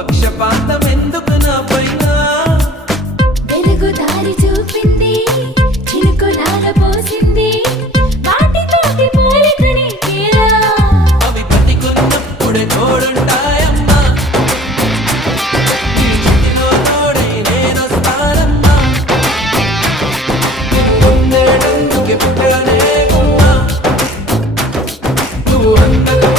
పక్షపాతం ఎందుకు నా పైన? వెలుగు దారి చూపింది చినుకు నారబోసింది అవి బతికున్నప్పుడే తోడుంటాయమ్మా. నువ్వు అందరూ